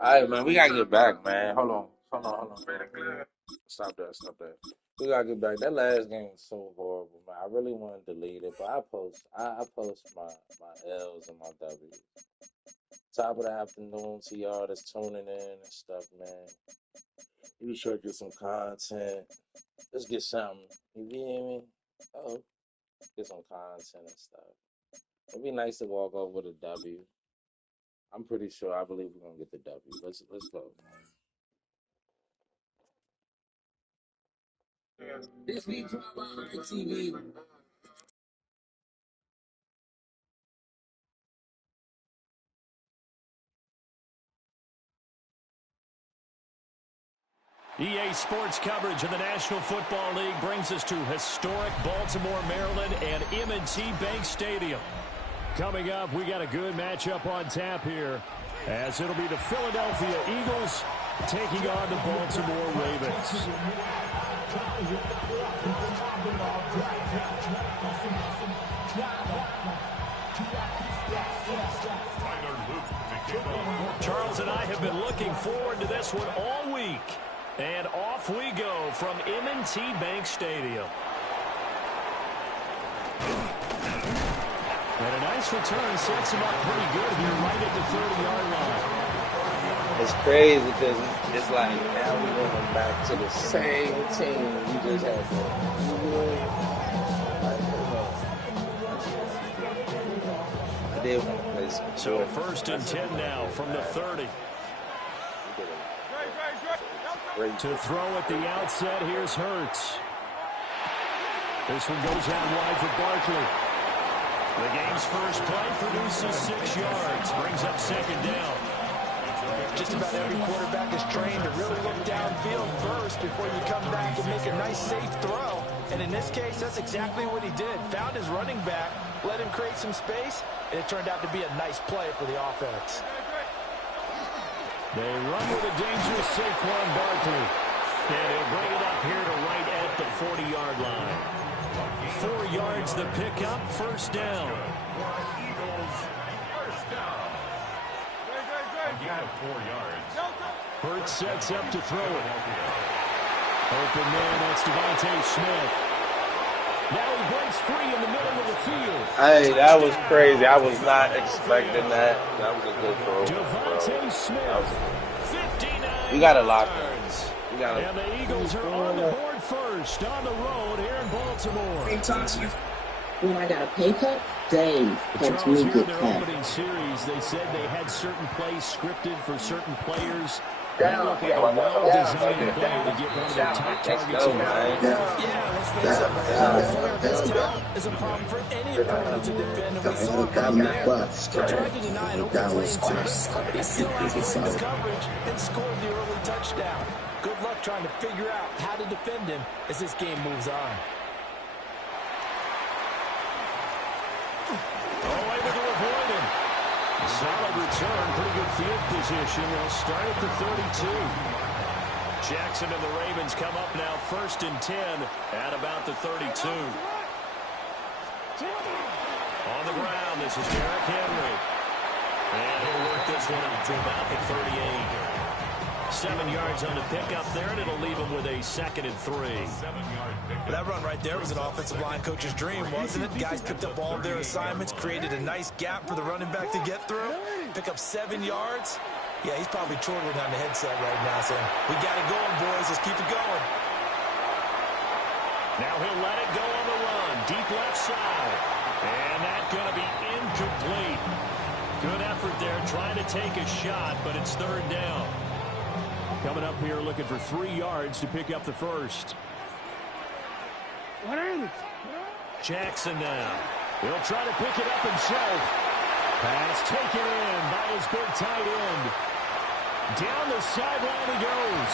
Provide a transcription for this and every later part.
All right, man. We gotta get back, man. Hold on. Stop that. We gotta get back. That last game was so horrible, man. I really want to delete it, but I post my L's and my W's. Top of the afternoon to y'all that's tuning in and stuff, man. You sure get some content. Let's get something. You feel me? Oh, get some content and stuff. It'd be nice to walk off with a W. I'm pretty sure. I believe we're gonna get the W. Let's go. This week from TV. EA Sports coverage of the National Football League brings us to historic Baltimore, Maryland, and M&T Bank Stadium. Coming up, we got a good matchup on tap here, as it'll be the Philadelphia Eagles taking on the Baltimore Ravens. Charles and I have been looking forward to this one all week. And off we go from M&T Bank Stadium. And a nice return sets him up pretty good here right at the 30-yard line. It's crazy because it's like now we're going back to the same team we just had. So 1st and 10 now from the 30. To throw at the outset, here's Hurts. This one goes out wide for Barkley. The game's first play produces 6 yards, brings up 2nd down. Just about every quarterback is trained to really look downfield first before you come back and make a nice, safe throw. And in this case, that's exactly what he did. Found his running back, let him create some space, and it turned out to be a nice play for the offense. They run with a dangerous Saquon Barkley. And he'll bring it up here to right at the 40-yard line. 4 yards the pickup, 1st down. You got 4 yards. Hurts sets up to throw it. Open man, that's Devontae Smith. Now he breaks free in the middle of the field. Hey, that was crazy. I was not expecting that. That was a good throw. Devontae Smith, 59 We got to lock him. And the Eagles are on the board first on the road here in Baltimore. When I got a pay cut, Dave helped me get their cut. opening series, they said they had certain plays scripted for certain players. That looked like a well-designed play to get one of their top targets in Yeah, let's face it, man. This talent is a problem for any opponent to defend, and we saw it right there. He tried to deny an open lane to he still outperformed his coverage and scored the early touchdown. Good luck trying to figure out how to defend him as this game moves on. Able to avoid him. Solid return, pretty good field position. They'll start at the 32. Jackson and the Ravens come up now 1st and 10 at about the 32. On the ground, this is Derrick Henry. And he'll work this one up to about the 38. 7 yards on the pickup there, and it'll leave him with a 2nd and 3. That run right there was an offensive line coach's dream, wasn't it? Guys picked up all of their assignments, created a nice gap for the running back to get through, pick up 7 yards. Yeah, he's probably chortling on the headset right now saying, we got it going, boys. Let's keep it going. Now he'll let it go on the run. Deep left side. And that's going to be incomplete. Good effort there trying to take a shot, but it's 3rd down. Coming up here looking for 3 yards to pick up the first. Jackson now. He'll try to pick it up himself. Pass taken in by his big tight end. Down the sideline he goes.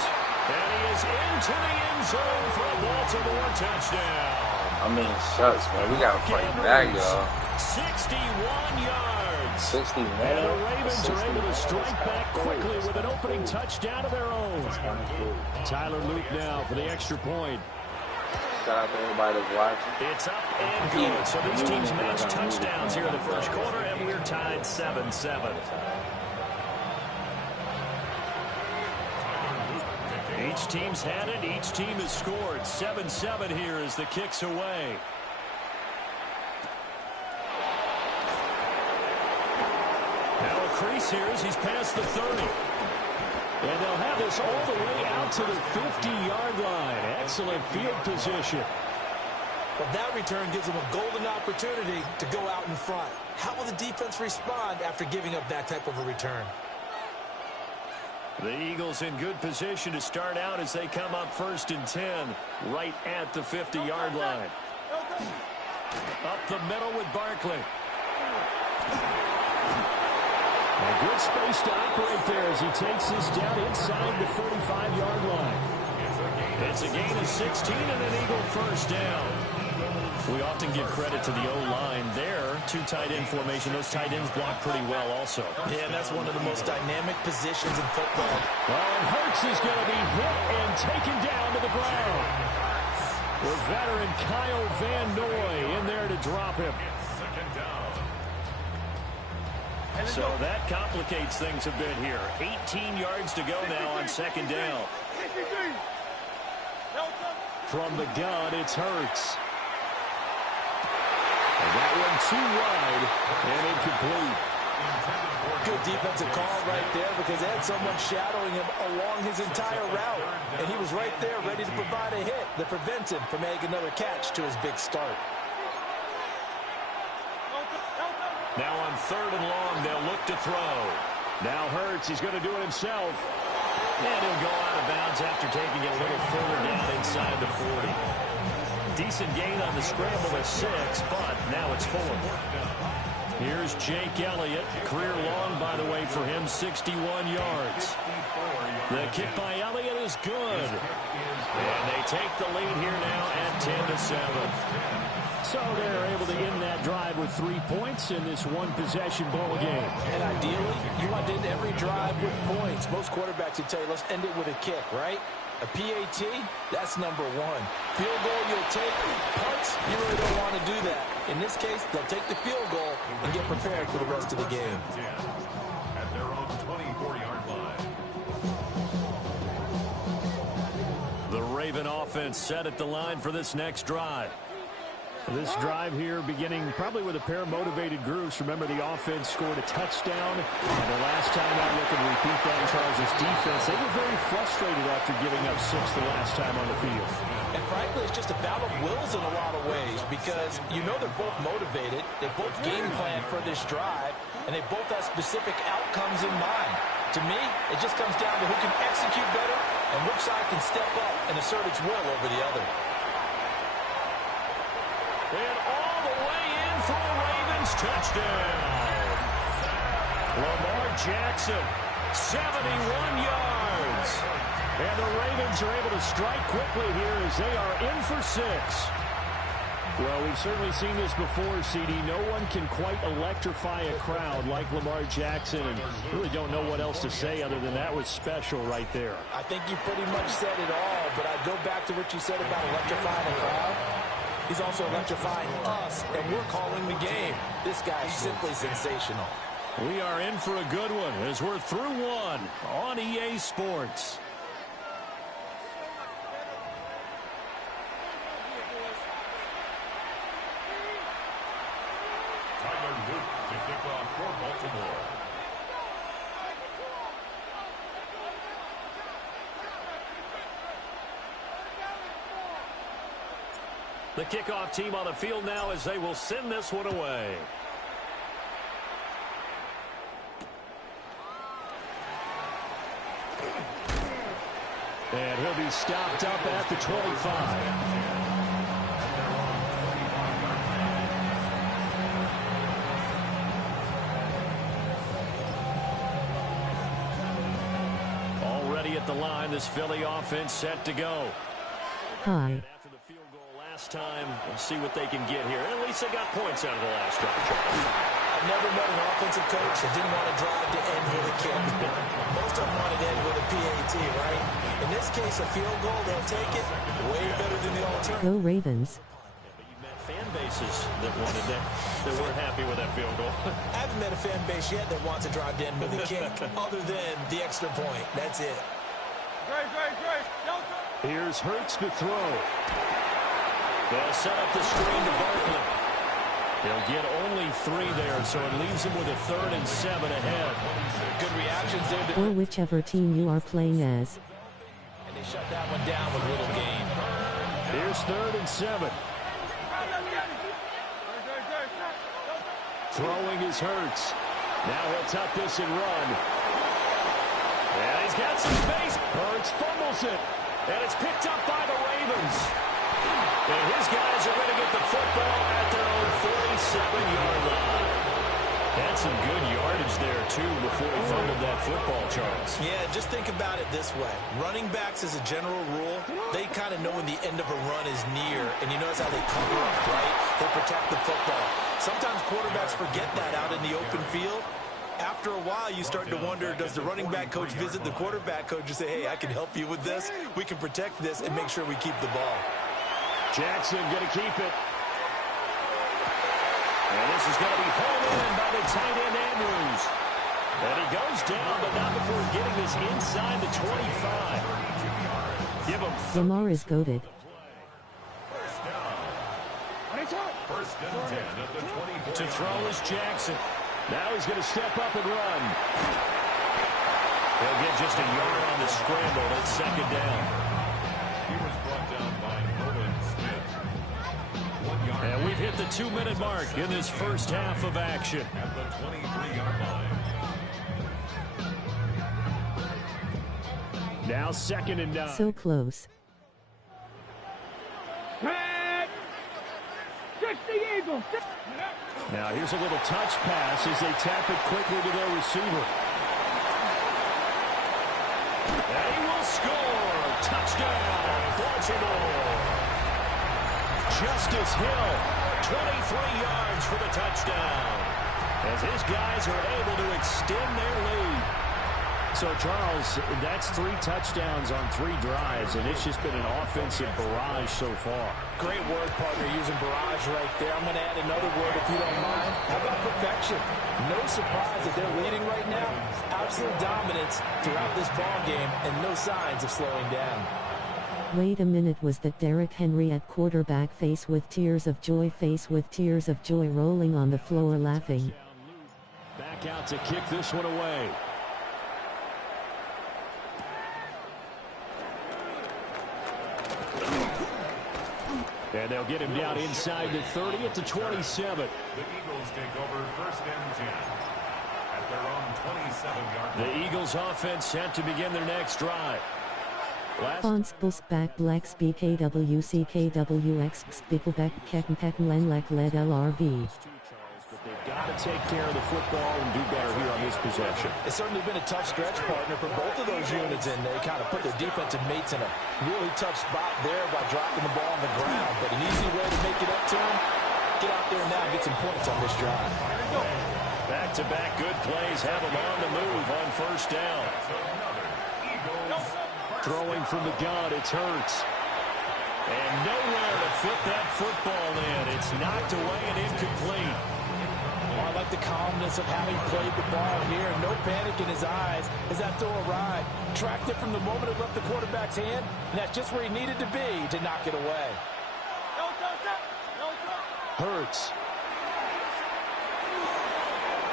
And he is into the end zone for a Baltimore touchdown. I mean, shucks, man. We got to fight back, y'all. 61 yards. 60, man. And the Ravens are able to strike back quickly with an opening touchdown of their own. Tyler Luke now for the extra point. Shout out to everybody that's watching. It's up and good. So these teams match touchdowns here in the the first quarter, and we're tied 7-7. Each team's had it. Each team has scored. 7-7 here as the kick's away. Now a crease here as he's past the 30. And they'll have this all the way out to the 50-yard line. Excellent field position. But that return gives them a golden opportunity to go out in front. How will the defense respond after giving up that type of a return? The Eagles in good position to start out as they come up 1st and 10, right at the 50-yard line. Up the middle with Barkley. A good space to operate there as he takes this down inside the 45-yard line. It's a gain of 16 and an Eagle first down. We often give credit to the O-line there. 2 tight end formation. Those tight ends block pretty well also. Yeah, and that's one of the most dynamic positions in football. Well, and Hurts is going to be hit and taken down to the ground. With veteran Kyle Van Noy in there to drop him. So that complicates things a bit here. 18 yards to go now on 2nd down. From the gun, it's Hurts. And that one too wide and incomplete. Good defensive call right there because they had someone shadowing him along his entire route. And he was right there ready to provide a hit that prevents him from making another catch to his big start. Now on 3rd and long, they'll look to throw. Now Hurts, he's going to do it himself. And he'll go out of bounds after taking it a little further down inside the 40. Decent gain on the scramble at 6, but now it's 4. Here's Jake Elliott. Career long, by the way, for him, 61 yards. The kick by Elliott is good. And they take the lead here now at 10-7. So they're able to end that drive with 3 points in this one-possession ball game. And ideally, you want to end every drive with points. Most quarterbacks would tell you, let's end it with a kick, right? A PAT, that's #1. Field goal you'll take. Punts, you really don't want to do that. In this case, they'll take the field goal and get prepared for the rest of the game. At their own 24-yard line. The Raven offense set at the line for this next drive. This drive here beginning probably with a pair of motivated groups. Remember, the offense scored a touchdown. And the last time out, looking to repeat that in Charles' defense. They were very frustrated after giving up 6 the last time on the field. And frankly, it's just a battle of wills in a lot of ways because you know they're both motivated. They both game plan for this drive, and they both have specific outcomes in mind. To me, it just comes down to who can execute better and which side can step up and assert its will over the other. And all the way in for a Ravens touchdown. Lamar Jackson, 71 yards. And the Ravens are able to strike quickly here as they are in for 6. Well, we've certainly seen this before, CD. No one can quite electrify a crowd like Lamar Jackson, and really don't know what else to say other than that was special right there. I think you pretty much said it all, but I go back to what you said about electrifying a crowd. He's also electrifying us, and we're calling the game. This guy's simply sensational. We are in for a good one as we're through one on EA Sports. Tyler Luke to kick off for Baltimore. The kickoff team on the field now as they will send this one away. And he'll be stopped up at the 25. Already at the line, this Philly offense set to go. Hi. After the field goal last time, we'll see what they can get here. At least they got points out of the last drive. I've never met an offensive coach that didn't want to drive to end with a kick. Most of them wanted to end with a PAT, right? In this case, a field goal, they'll take it way better than the alternative. Go Ravens. But you've met fan bases that wanted that weren't happy with that field goal. I haven't met a fan base yet that wants to drive in with a kick other than the extra point. That's it. Here's Hurts to throw. They'll set up the screen to Barkley. They'll get only 3 there, so it leaves them with a 3rd and 7 ahead. Good reactions there. Or whichever team you are playing as. And they shut that one down with a little gain. Here's 3rd and 7. Throwing is Hurts. Now he'll tuck this and run. And he's got some space. Hurts fumbles it. And it's picked up by the Ravens. And his guys are going to get the football at their own 47-yard line. That's some good yardage there, too, before he fumbled that football, Charles. Yeah, just think about it this way. Running backs, as a general rule, they kind of know when the end of a run is near, and you notice how they cover up, right? They protect the football. Sometimes quarterbacks forget that out in the open field. After a while, you start to wonder, does the running back coach visit the quarterback coach and say, hey, I can help you with this? We can protect this and make sure we keep the ball. Jackson going to keep it. And this is going to be hauled in by the tight end Andrews. And he goes down, but not before getting this inside the 25. Give him Lamar is goated. First and 10 at the 20. To throw is Jackson. Now he's going to step up and run. He'll get just a yard on the scramble. It's 2nd down. He was brought down by Nolan Smith. 1 yard. And we've hit the 2-minute mark in this first half of action. At the 23-yard line. Now 2nd and 9. So close. Now here's a little touch pass as they tap it quickly to their receiver. And he will score. Touchdown, Baltimore. Justice Hill, 23 yards for the touchdown, as his guys are able to extend their lead. So, Charles, that's 3 touchdowns on 3 drives, and it's just been an offensive barrage so far. Great word, partner, using barrage right there. I'm going to add another word, if you don't mind. How about perfection? No surprise that they're leading right now. Absolute dominance throughout this ball game, and no signs of slowing down. Wait a minute, was that Derrick Henry at quarterback, face with tears of joy rolling on the floor laughing? Back out to kick this one away. And they'll get him down inside the 30 at the 27. The Eagles take over 1st and 10 at their own 27-yard line. The Eagles offense set to begin their next drive. Fonts back blacks BKWCKWX Spickleback Kekkenpekkenlenlek led LRV. But they've got to take care of the football and do better here on this possession. It's certainly been a tough stretch, partner, for both of those units, and they kind of put their defensive mates in a really tough spot there by dropping the ball on the ground. But an easy way to make it up to them, get out there now and get some points on this drive. Back-to-back good plays have them on the move on 1st down. Throwing from the gun, it's Hurts. And nowhere to fit that football in. It's knocked away and incomplete. I like the calmness of having played the ball here. No panic in his eyes as that throw arrived. Tracked it from the moment it left the quarterback's hand, and that's just where he needed to be to knock it away. Hurts.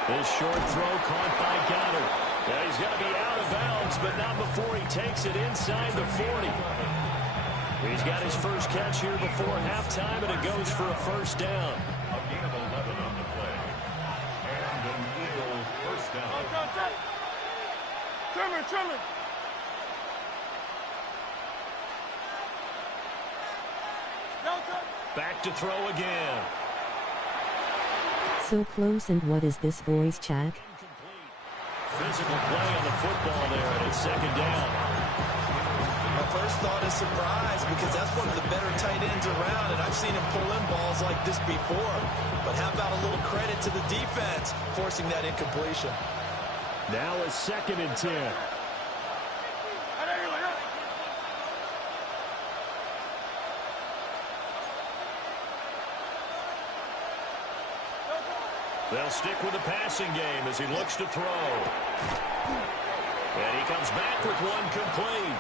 This short throw caught by Goddard. Now he's going to be out of bounds, but not before he takes it inside the 40. He's got his first catch here before halftime, and it goes for a 1st down. A gain of 11 on the play. And an Eagle 1st down. Trimmer. Back to throw again. So close, and what is this voice chat? Physical play on the football there, and it's 2nd down. My first thought is surprise, because that's one of the better tight ends around, and I've seen him pull in balls like this before. But how about a little credit to the defense forcing that incompletion? Now a 2nd and 10. They'll stick with the passing game as he looks to throw. And he comes back with one complete.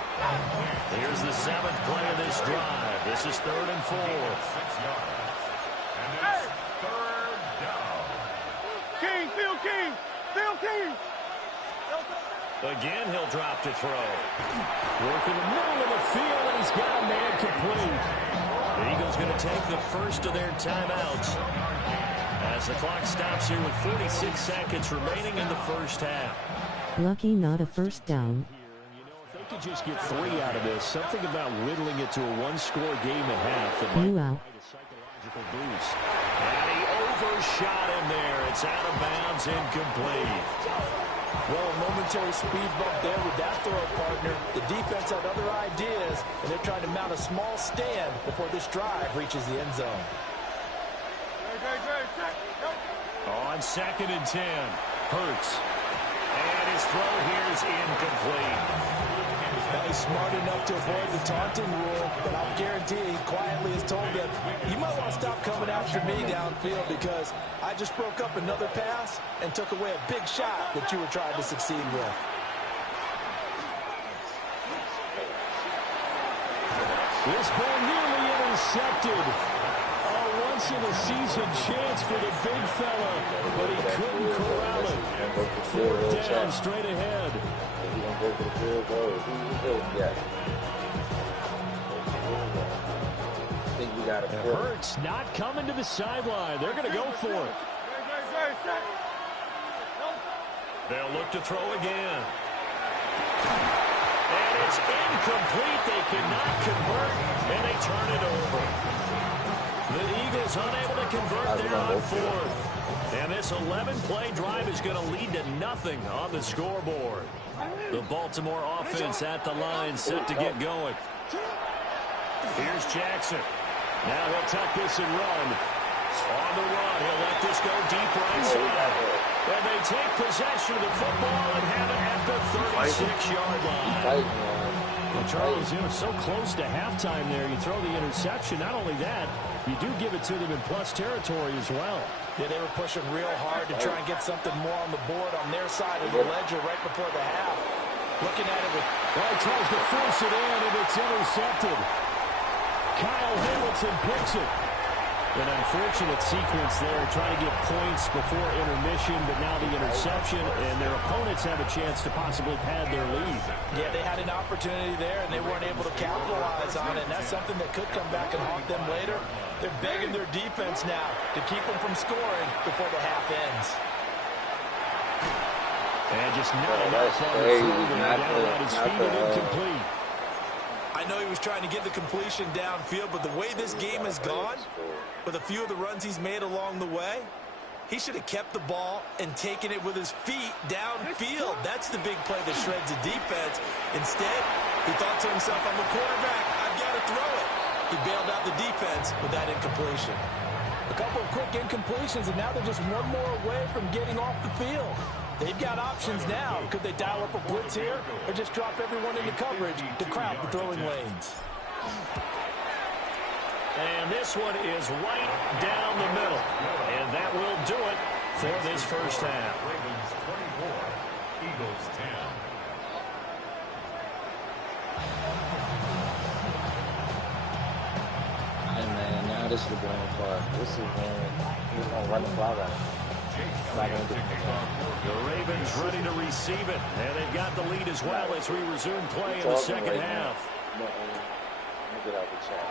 Here's the 7th play of this drive. This is 3rd and 4. King. Again, he'll drop to throw. Work in the middle of the field, and he's got a man complete. The Eagles going to take the first of their timeouts as the clock stops here with 46 seconds remaining in the first half. Lucky not a first down. If they could just get 3 out of this, something about whittling it to a one-score game at half. You out. Psychological boost. And he overshot him there. It's out of bounds, incomplete. Well, a momentary speed bump there with that throw, partner. The defense had other ideas, and they're trying to mount a small stand before this drive reaches the end zone. On 2nd and 10, Hurts. And his throw here is incomplete. He's smart enough to avoid the taunting rule, but I'll guarantee he quietly has told them, you might want to stop coming after me downfield because I just broke up another pass and took away a big shot that you were trying to succeed with. This ball nearly intercepted. A once-in-a-season chance for the big fella, but he couldn't corral it. 4th down, straight ahead. Hurts not coming to the sideline. They're going to go for it. They'll look to throw again. And it's incomplete. They cannot convert, and they turn it over. The Eagles unable to convert there on 4th. And this 11-play drive is going to lead to nothing on the scoreboard. The Baltimore offense at the line set to get going. Here's Jackson. Now he'll tuck this and run. On the run, he'll let this go deep right side. And they take possession of the football and have it at the 36-yard line. Well, Charles, you know, so close to halftime there. You throw the interception. Not only that, you do give it to them in plus territory as well. Yeah, they were pushing real hard to try and get something more on the board on their side of the ledger right before the half. Looking at it with... Well, he tries to force it in, and it's intercepted. Kyle Hamilton picks it. An unfortunate sequence there, trying to get points before intermission, but now the interception, and their opponents have a chance to possibly pad their lead. Yeah, they had an opportunity there, and they weren't able to capitalize on it, and that's something that could come back and haunt them later. They're begging their defense now to keep them from scoring before the half ends. And just not enough on the field, and down on his feet and incomplete. I know he was trying to get the completion downfield, but the way this game has gone, with a few of the runs he's made along the way, he should have kept the ball and taken it with his feet downfield. That's the big play that shreds the defense. Instead, he thought to himself, I'm a quarterback, I've got to throw it. He bailed out the defense with that incompletion. A couple of quick incompletions, and now they're just one more away from getting off the field. They've got options now. Could they dial up a blitz here or just drop everyone into coverage to crowd the throwing lanes? And this one is right down the middle. And that will do it for this first half. Ravens 24, Eagles 10. Hey man, now this is the game part. This is when he's gonna run the clock out. The Ravens ready to receive it, and they've got the lead as well as we resume play in the second half. Get out the chat.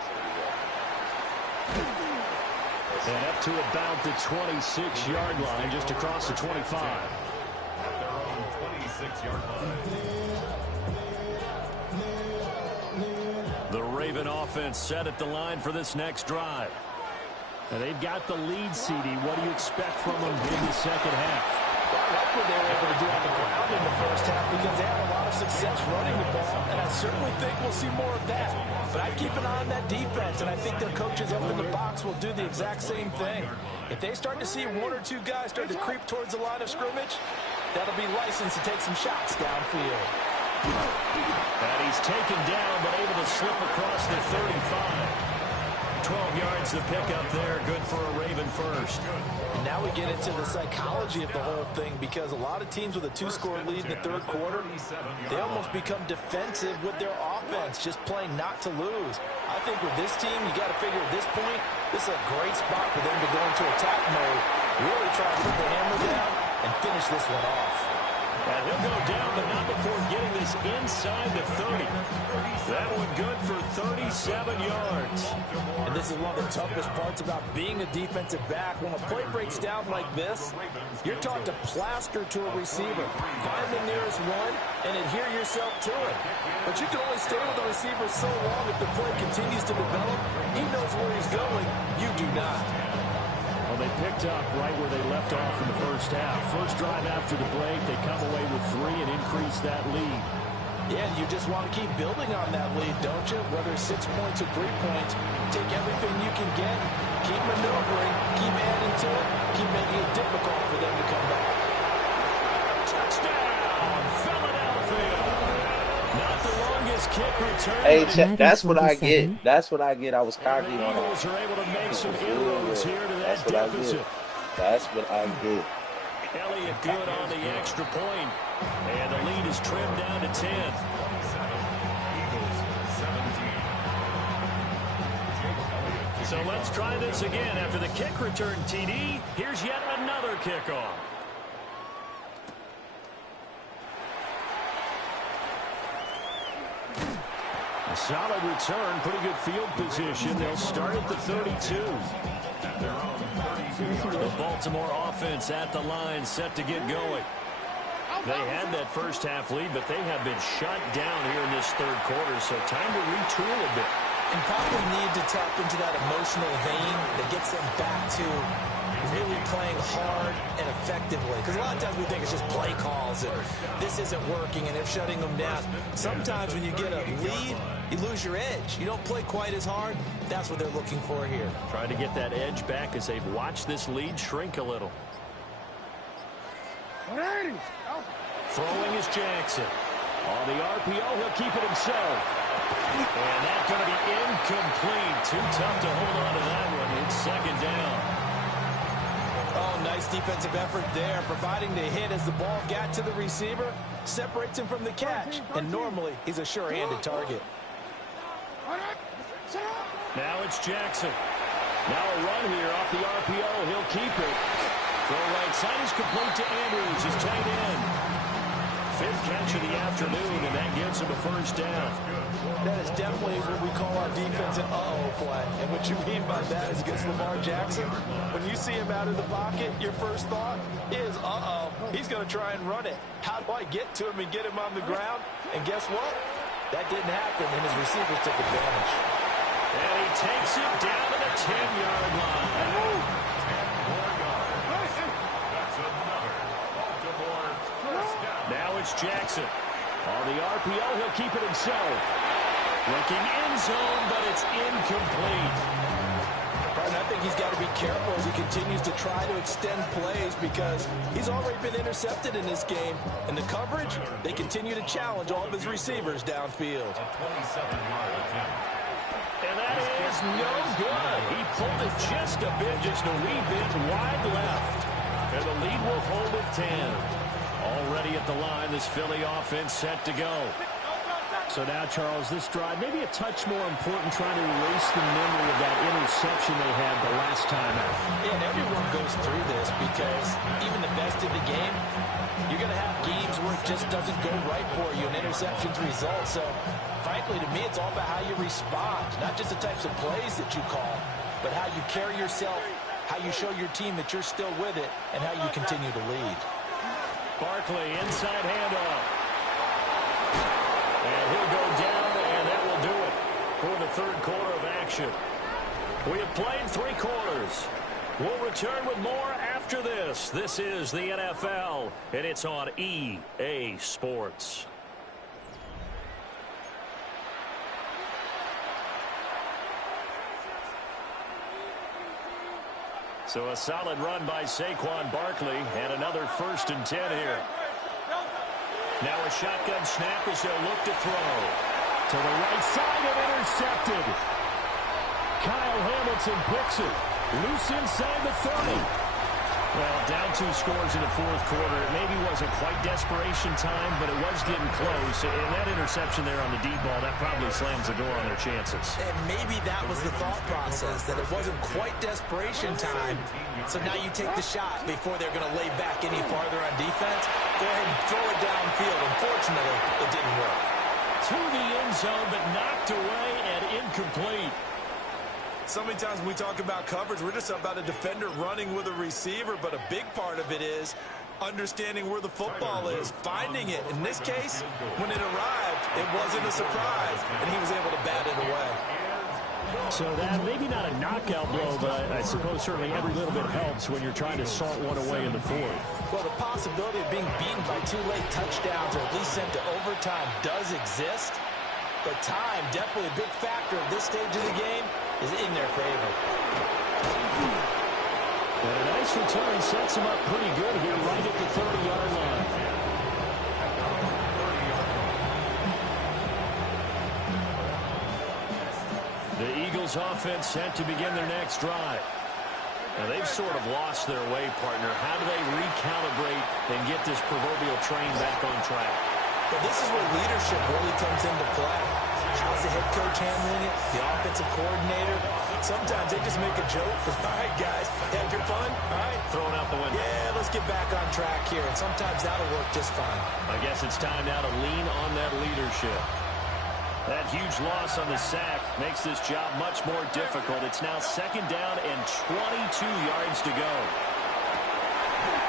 And up to about the 26-yard line, just across the 25. At their own 26-yard line. The Raven offense set at the line for this next drive. And they've got the lead, CD. What do you expect from them in the second half? Well, I like what they were able to do on the ground in the first half because they had a lot of success running the ball, and I certainly think we'll see more of that. But I keep an eye on that defense, and I think their coaches up in the box will do the exact same thing. If they start to see one or two guys start to creep towards the line of scrimmage, that'll be licensed to take some shots downfield. And he's taken down, but able to slip across the 35. 12 yards to pick up there. Good for a Raven first. And now we get into the psychology of the whole thing, because a lot of teams with a 2-score lead in the third quarter, they almost become defensive with their offense, just playing not to lose. I think with this team, you got to figure at this point, this is a great spot for them to go into attack mode, really try to put the hammer down and finish this one off. And he'll go down, but not before getting this inside the 30. That one good for 37 yards. And this is one of the toughest parts about being a defensive back. When a play breaks down like this, you're taught to plaster to a receiver. Find the nearest one and adhere yourself to it. But you can only stay with the receiver so long if the play continues to develop. He knows where he's going. You do not. Well, they picked up right where they left off in the first half. First drive after the break, they come away with 3 and increase that lead. Yeah, you just want to keep building on that lead, don't you? Whether it's 6 points or 3 points, take everything you can get, keep maneuvering, keep adding to it, keep making it difficult for them to come back. Touchdown, Philadelphia! Not the longest kick return. Hey, Madden that's what I 27. get. That's what I get. I was cocky The on Eagles that. are able to make some inroads here to that That's what I deficit. get. That's what I get. Elliott good on the extra point. And the lead is trimmed down to 10. Eagles 17. So let's try this again. After the kick return TD, here's yet another kickoff. A solid return, pretty good field position. They'll start at the 32. The Baltimore offense at the line, set to get going. They had that first half lead, but they have been shut down here in this third quarter, so time to retool a bit. And probably need to tap into that emotional vein that gets them back to really playing hard and effectively. Because a lot of times we think it's just play calls and this isn't working and they're shutting them down. Sometimes when you get a lead, you lose your edge. You don't play quite as hard. That's what they're looking for here. Trying to get that edge back as they've watched this lead shrink a little. Throwing is Jackson. On the RPO, he'll keep it himself. And that's going to be incomplete. Too tough to hold on to that one. It's second down. Oh, nice defensive effort there, providing the hit as the ball got to the receiver, separates him from the catch, and normally he's a sure-handed target. Now it's Jackson. Now a run here off the RPO. He'll keep it. Throw right side is complete to Andrews, his tight end. Fifth catch of the afternoon, and that gives him a first down. That is definitely what we call our defense an uh-oh play. And what you mean by that is against Lamar Jackson, when you see him out of the pocket, your first thought is, uh-oh, he's going to try and run it. How do I get to him and get him on the ground? And guess what? That didn't happen, and his receivers took advantage. And he takes it down to the 10-yard line. Now it's Jackson. On the RPO, he'll keep it himself. Looking end zone, but it's incomplete. And I think he's got to be careful as he continues to try to extend plays because he's already been intercepted in this game. And the coverage, they continue to challenge all of his receivers downfield. A 27-yard attempt. And that is no good. He pulled it just a bit, just a wee bit wide left. And the lead will hold at 10. Already at the line, this Philly offense set to go. So now, Charles, this drive, maybe a touch more important, trying to erase the memory of that interception they had the last time out. Yeah, and everyone goes through this because even the best in the game, you're going to have games where it just doesn't go right for you, and interceptions result. So, frankly, to me, it's all about how you respond, not just the types of plays that you call, but how you carry yourself, how you show your team that you're still with it, and how you continue to lead. Barkley, inside handoff. And he'll go down, and that will do it for the third quarter of action. We have played 3 quarters. We'll return with more after this. This is the NFL, and it's on EA Sports. So a solid run by Saquon Barkley, and another 1st and 10 here. Now a shotgun snap as they'll look to throw. To the right side and intercepted. Kyle Hamilton picks it. Loose inside the 30. Well, down 2 scores in the fourth quarter. It maybe wasn't quite desperation time, but it was getting close. And that interception there on the deep ball, that probably slams the door on their chances. And maybe that was the thought process, that it wasn't quite desperation time. So now you take the shot before they're going to lay back any farther on defense. Go ahead and throw it downfield. Unfortunately, it didn't work. To the end zone, but knocked away and incomplete. So many times when we talk about coverage, we're just about a defender running with a receiver, but a big part of it is understanding where the football is, finding it. In this case, when it arrived, it wasn't a surprise, and he was able to bat it away. So that, maybe not a knockout blow, but I suppose certainly every little bit helps when you're trying to salt one away in the fourth. Well, the possibility of being beaten by 2 late touchdowns or at least sent to overtime does exist, but time, definitely a big factor at this stage of the game, is in their favor. And a nice return sets him up pretty good here right at the 30-yard line. The Eagles offense set to begin their next drive. Now they've sort of lost their way, partner. How do they recalibrate and get this proverbial train back on track? Well, this is where leadership really comes into play. How's the head coach handling it? The offensive coordinator? Sometimes they just make a joke. All right, guys, had your fun? All right. Throwing out the window. Yeah, let's get back on track here. And sometimes that'll work just fine. I guess it's time now to lean on that leadership. That huge loss on the sack makes this job much more difficult. It's now 2nd down and 22 yards to go.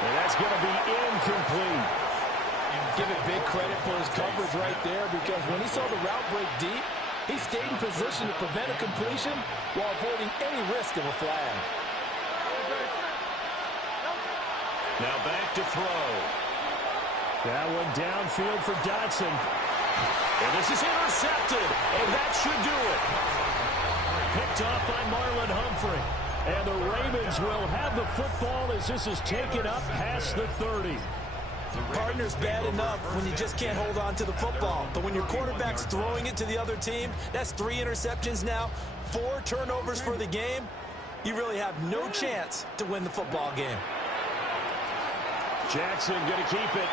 And that's going to be incomplete. Give it big credit for his coverage right there, because when he saw the route break deep, he stayed in position to prevent a completion while avoiding any risk of a flag. Now back to throw. That one downfield for Dotson. And this is intercepted, and that should do it. Picked off by Marlon Humphrey. And the Ravens will have the football as this is taken up past the 30. Partner's bad enough when you just can't hold on to the football. But when your quarterback's throwing it to the other team, that's 3 interceptions now, 4 turnovers for the game. You really have no chance to win the football game. Jackson going to keep it.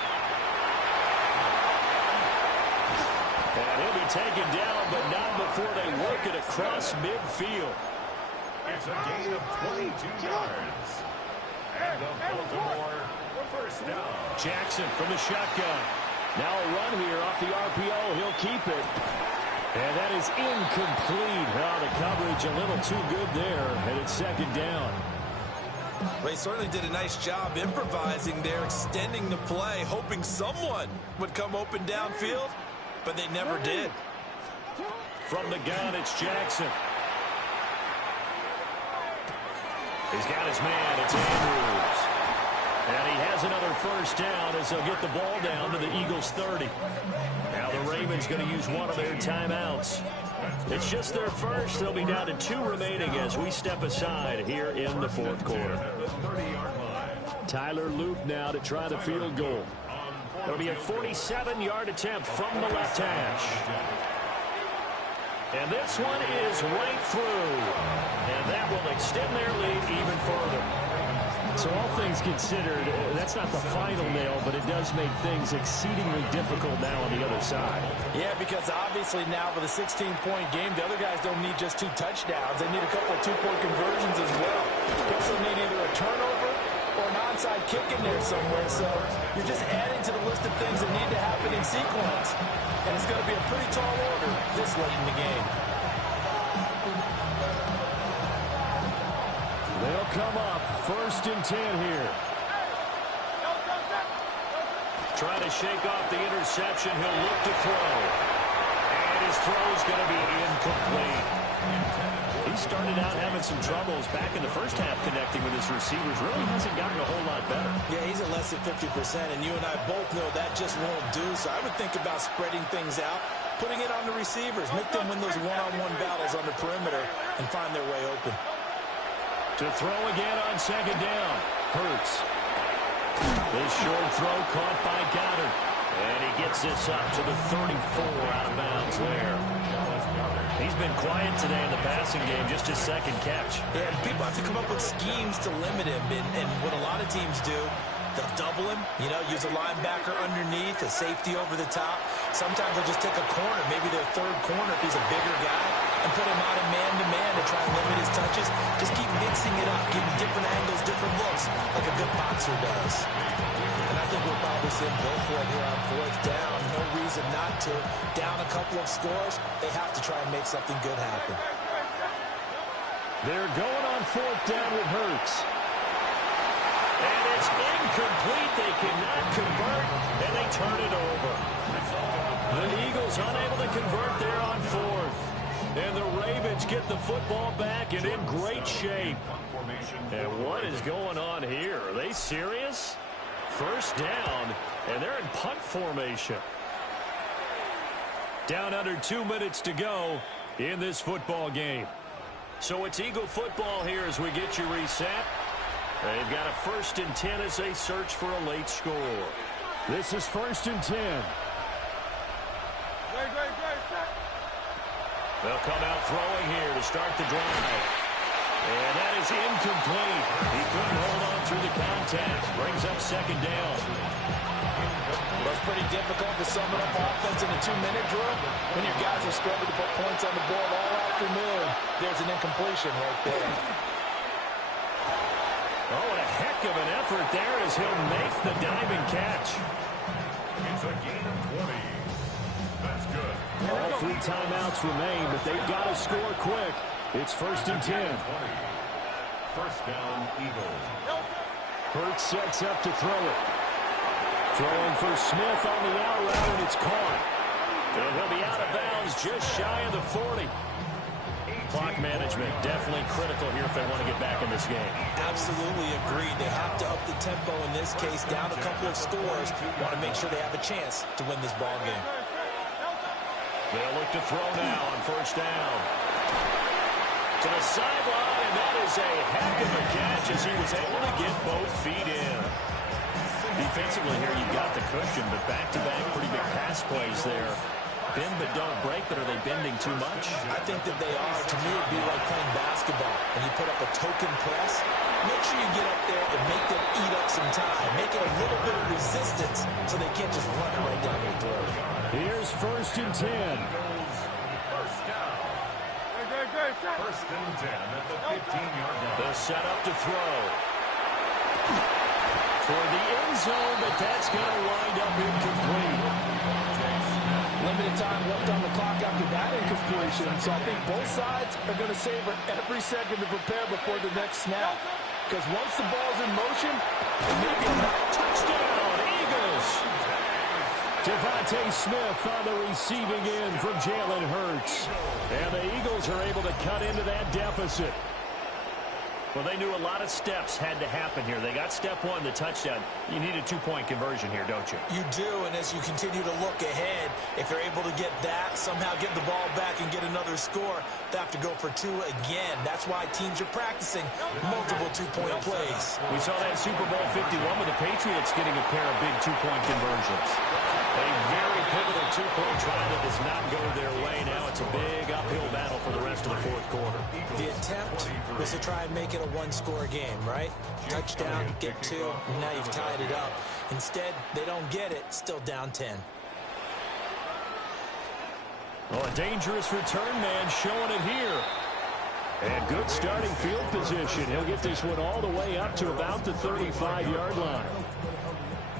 And he'll be taken down, but not before they work it across midfield. It's a gain of 22 yards. And the Baltimore first down. Jackson from the shotgun. Now a run here off the RPO. He'll keep it. And that is incomplete. Oh, the coverage a little too good there. And it's 2nd down. They certainly did a nice job improvising there, extending the play, hoping someone would come open downfield, but they never did. From the gun, it's Jackson. He's got his man. It's Andrews. And he has another first down as they'll get the ball down to the Eagles' 30. Now the Ravens going to use one of their timeouts. It's just their first. They'll be down to 2 remaining as we step aside here in the fourth quarter. Tyler Loop now to try the field goal. It'll be a 47-yard attempt from the left hash. And this one is right through. And that will extend their lead even further. So all things considered, that's not the final nail, but it does make things exceedingly difficult now on the other side. Yeah, because obviously now with a 16-point game, the other guys don't need just 2 touchdowns. They need a couple of 2-point conversions as well. They also need either a turnover or an onside kick in there somewhere. So you're just adding to the list of things that need to happen in sequence. And it's going to be a pretty tall order this late in the game. They'll come up 1st and 10 here. Trying to shake off the interception. He'll look to throw. And his throw's going to be incomplete. He started out having some troubles back in the first half connecting with his receivers. Really hasn't gotten a whole lot better. Yeah, he's at less than 50%, and you and I both know that just won't do. So I would think about spreading things out, putting it on the receivers, make them win those one-on-one battles on the perimeter, and find their way open. To throw again on 2nd down. Hurts. This short throw caught by Goddard. And he gets this up to the 34 out of bounds there. He's been quiet today in the passing game, just his second catch. Yeah, and people have to come up with schemes to limit him, and what a lot of teams do, they'll double him, use a linebacker underneath, a safety over the top. Sometimes they'll just take a corner, maybe their third corner if he's a bigger guy, and put him out of man-to-man to try and limit his touches. Just keep mixing it up, give him different angles, different looks, like a good boxer does. And I think we'll probably see him go for it here on fourth down. No reason not to. Down a couple of scores, they have to try and make something good happen. They're going on fourth down with Hurts. And it's incomplete. They cannot convert, and they turn it over. The Eagles unable to convert there on fourth. And the Ravens get the football back and in great shape. And what is going on here? Are they serious? First down, and they're in punt formation. Down under 2 minutes to go in this football game. So it's Eagle football here as we get you reset. They've got a 1st and 10 as they search for a late score. This is 1st and 10. They'll come out throwing here to start the drive. And that is incomplete. He couldn't hold on through the contact. Brings up second down. Well, it's pretty difficult to sum up offense in a 2-minute drill when your guys have struggled to put points on the board all afternoon. There's an incompletion right there. Oh, what a heck of an effort there as he'll make the diving catch. It's a gain of 20. That's good. All 3 timeouts remain, but they've got to score quick. It's 1st and 10. First down, Eagles. Hurts sets up to throw it. Throwing for Smith on the out route, and it's caught. And he'll be out of bounds just shy of the 40. Clock management definitely critical here if they want to get back in this game. Absolutely agreed. They have to up the tempo in this case, down a couple of scores. Want to make sure they have a chance to win this ball game. They'll look to throw now on first down. To the sideline, and that is a heck of a catch as he was able to get both feet in. Defensively here, you've got the cushion, but back-to-back pretty big pass plays there. Bend but don't break, but are they bending too much? I think that they are. To me, it'd be like playing basketball, and you put up a token press. Make sure you get up there and make them eat up some time. Make it a little bit of resistance so they can't just run it right down your throat. Here's 1st and 10. First down. First and 10 at the 15-yard line. They'll set up to throw. For the end zone, but that's going to wind up incomplete. Limited time left on the clock after that incompletion, so I think both sides are going to savor every second to prepare before the next snap. Because once the ball's in motion, it may be a Touchdown, Eagles! Devontae Smith on the receiving end from Jalen Hurts. And the Eagles are able to cut into that deficit. Well, they knew a lot of steps had to happen here. They got step 1, the touchdown. You need a 2-point conversion here, don't you? You do, and as you continue to look ahead, if they're able to get that, somehow get the ball back and get another score, they have to go for 2 again. That's why teams are practicing multiple 2-point plays. We saw that Super Bowl 51 with the Patriots getting a pair of big 2-point conversions. A very pivotal 2-point try that does not go their way. Now it's a big uphill battle for the rest of the fourth quarter. The attempt was to try and make it a 1-score game, right? Touchdown, get 2, and now you've tied it up. Instead, they don't get it, still down 10. Oh, a dangerous return man showing it here. And good starting field position. He'll get this one all the way up to about the 35-yard line.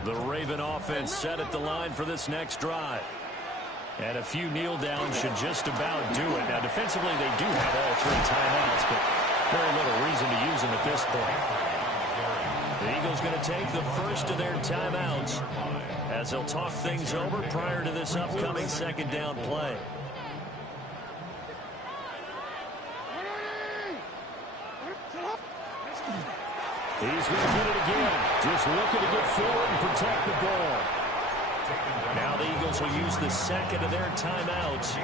The Raven offense set at the line for this next drive. And a few kneel downs should just about do it. Now, defensively, they do have all 3 timeouts, but very little reason to use them at this point. The Eagles going to take the first of their timeouts as they'll talk things over prior to this upcoming second down play. He's going to get it again. Just looking to get forward and protect the ball. Now the Eagles will use the second of their timeouts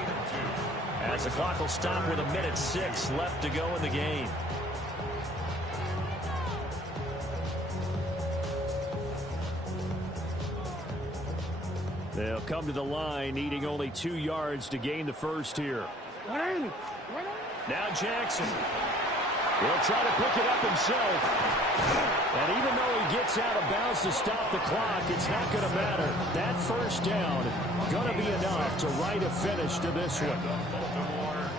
as the clock will stop with 1:06 left to go in the game. They'll come to the line needing only 2 yards to gain the first here. Now Jackson. He'll try to pick it up himself. And even though he gets out of bounds to stop the clock, it's not going to matter. That first down going to be enough to write a finish to this one. Baltimore,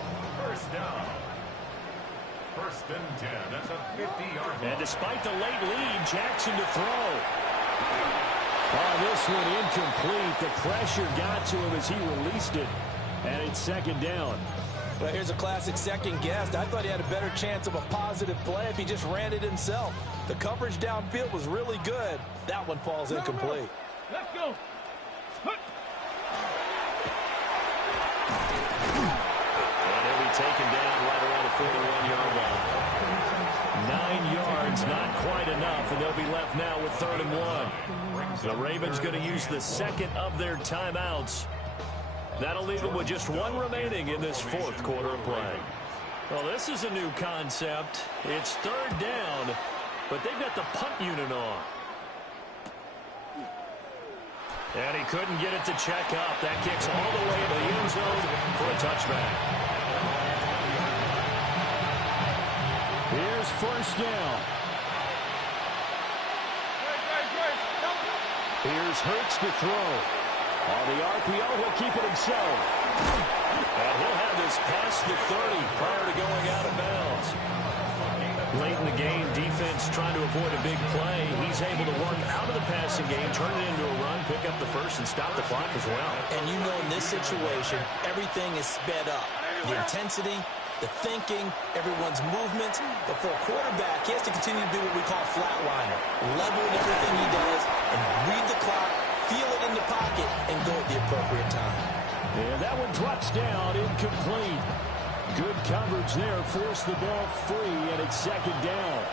first down. First and 10. That's a 50-yard line. And despite the late lead, Jackson to throw. Oh, this one incomplete. The pressure got to him as he released it. And it's second down. Well, here's a classic second guess. I thought he had a better chance of a positive play if he just ran it himself. The coverage downfield was really good. That one falls incomplete. Let's go. And he'll be taken down right around the 41-yard line. 9 yards, not quite enough, and they'll be left now with 3rd and 1. The Ravens going to use the second of their timeouts. That'll leave them with just 1 remaining in this 4th quarter of play. Well, this is a new concept. It's 3rd down, but they've got the punt unit on. And he couldn't get it to check up. That kicks all the way into the end zone for a touchback. Here's first down. Here's Hurts to throw. On the RPO, he'll keep it himself. And he'll have this past the 30 prior to going out of bounds. Late in the game, defense trying to avoid a big play. He's able to work out of the passing game, turn it into a run, pick up the first, and stop the clock as well. And you know in this situation, everything is sped up. The intensity, the thinking, everyone's movement. But for a quarterback, he has to continue to do what we call flatliner. Level in everything he does and read the clock, feel it in the pocket, and go at the appropriate time. And that one drops down, incomplete. Good coverage there, forced the ball free, and it's second down.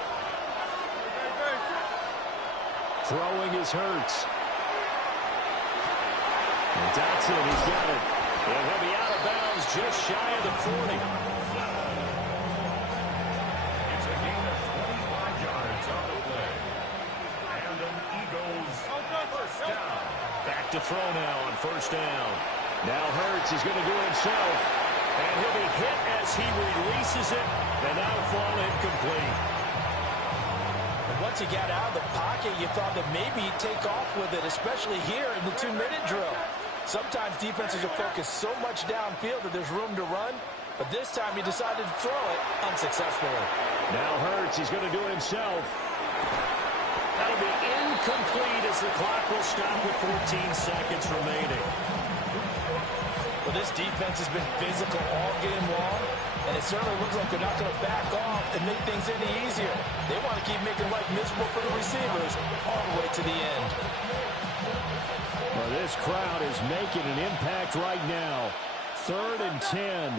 Throwing is Hurts. And Dotson, he's got it. And he'll be out of bounds just shy of the 40. It's a gain of 25 yards on the play. And an Eagles first down. Back to throw now on first down. Now Hurts is going to do it himself. And he'll be hit as he releases it. And that'll fall incomplete. And once he got out of the pocket, you thought that maybe he'd take off with it, especially here in the 2-minute drill. Sometimes defenses are focused so much downfield that there's room to run. But this time he decided to throw it unsuccessfully. Now Hurts, he's going to do it himself. That'll be incomplete as the clock will stop with 14 seconds remaining. Well, this defense has been physical all game long, and it certainly looks like they're not going to back off and make things any easier. They want to keep making life miserable for the receivers all the way to the end. Well, this crowd is making an impact right now. 3rd and 10.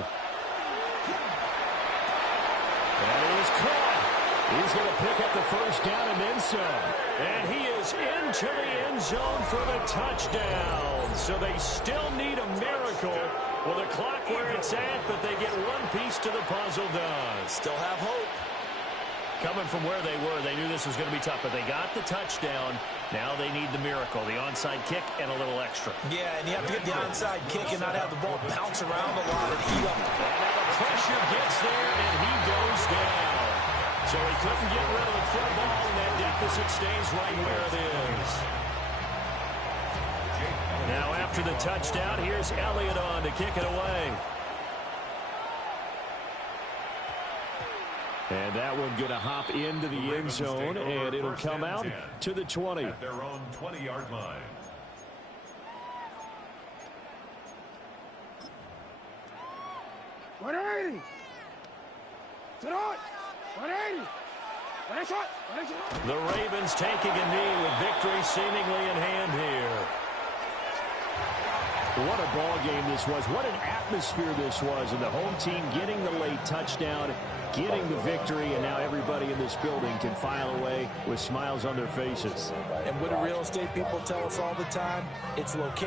That is caught. He's going to pick up the first down and then some. And he is into the end zone for the touchdown. So they still need a miracle with a clock where it's at, but they get one piece to the puzzle done. Still have hope. Coming from where they were, they knew this was going to be tough, but they got the touchdown. Now they need the miracle, the onside kick and a little extra. Yeah, and you have to get the onside kick and not have the ball bounce around a lot and eat up. And now the pressure gets there, and he goes down. So he couldn't get rid of the football, and that deficit stays right where it is. Now after the touchdown, here's Elliott on to kick it away. And that one going to hop into the end zone, and it'll come out to the 20. At their own 20-yard line. The Ravens taking a knee with victory seemingly in hand here. What a ball game this was. What an atmosphere this was. And the home team getting the late touchdown, getting the victory, and now everybody in this building can file away with smiles on their faces. And what do real estate people tell us all the time? It's located